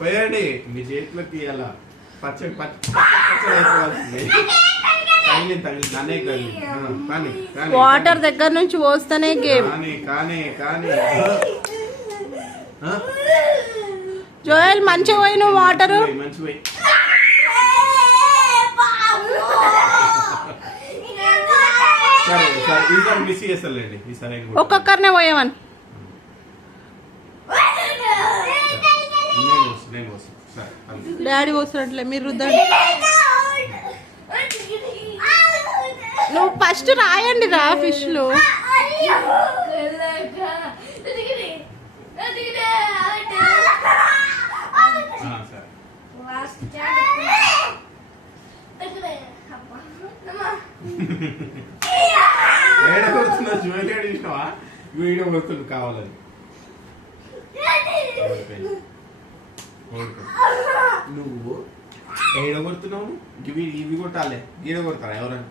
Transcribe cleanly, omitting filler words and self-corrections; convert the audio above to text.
పోయండి మీ చేతిలోకి ఇవ్వాల పచ్చడి అయిపోవాల్సింది. వాటర్ దగ్గర నుంచి పోస్తేనే గేమ్. కానీ జోయల్ మంచిగా పోయి నువ్వు వాటరు మంచి పోయి. సరే ఈసారి మిస్ చేస్తానండి. ఈసారి ఒక్కొక్కరినే పోయామని డాడీ పోస్తున్నట్లే మీరు రుద్దండి. నువ్వు ఫస్ట్ రాయండి రా ఫిష్లు. ఏడకొడుతున్నా జ్యువెలరీ చూసినావా? వీడియో కొడుతుంది కావాలని. నువ్వు ఏడ కొడుతున్నావు? ఇవి కొట్టాలి. గీడ కొడతారా ఎవరన్నా?